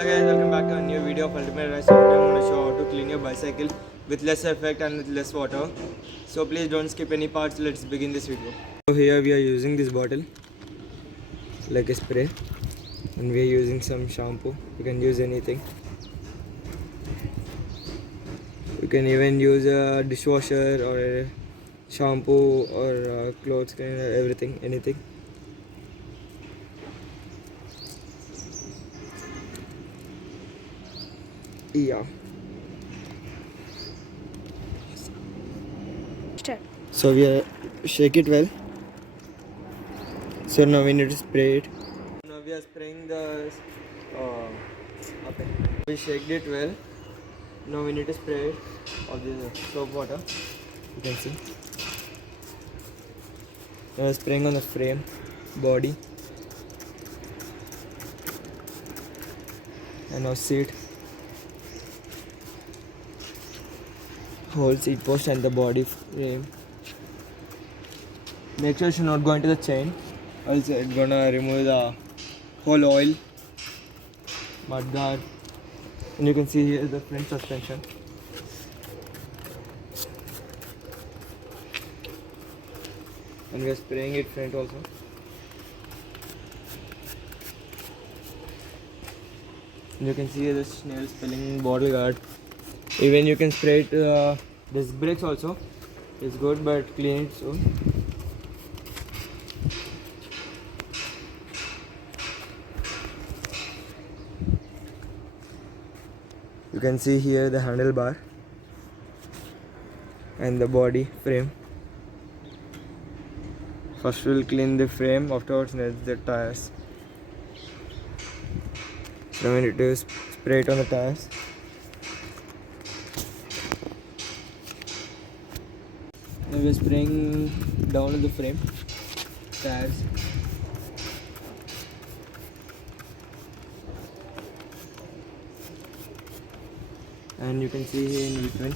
Hello guys, welcome back to a new video of Ultimate Race. Today I'm going to show how to clean your bicycle with less effect and with less water. So please don't skip any parts. Let's begin this video. So here we are using this bottle like a spray, and we are using some shampoo. You can use anything. You can even use a dishwasher or a shampoo or a clothes cleaner, everything, anything. Yeah. So we are shake it well. So now we need to spray it. Now we are spraying the okay. We shaked it well. Now we need to spray it of the soap water. You can see. Now we're spraying on the frame, body, and now seat, whole seat post and the body frame. Make sure it should not go into the chain, else it's gonna remove the whole oil, mud guard. And you can see here the front suspension. And we are spraying it front also. And you can see the snail spilling bottle guard. Even you can spray it disc brakes also. It's good, but clean it soon. You can see here the handlebar and the body frame. First we'll clean the frame, afterwards the tires. Now we need to spray it on the tires. Now we're spraying down on the frame, tires. And you can see here in between.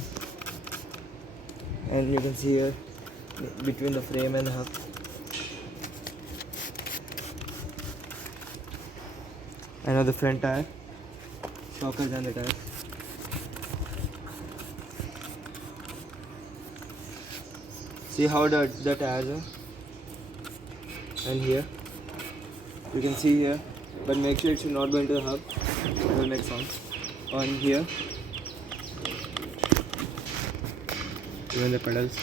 And you can see here between the frame and the hub. And now the front tire, shockers and the tires. See how the tires are. And here, you can see here, but make sure it should not go into the hub. It will make sound. On here, even the pedals.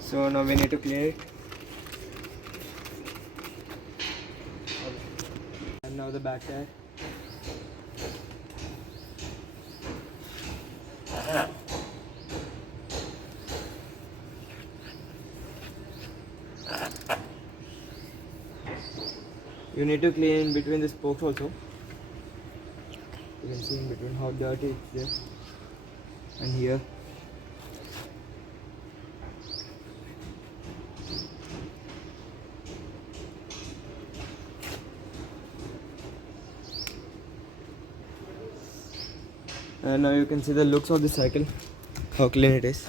So now we need to clean it. And now the back tire. You need to clean between the spokes also. You can see in between how dirty it's there. And here. And now you can see the looks of the cycle, how clean it is.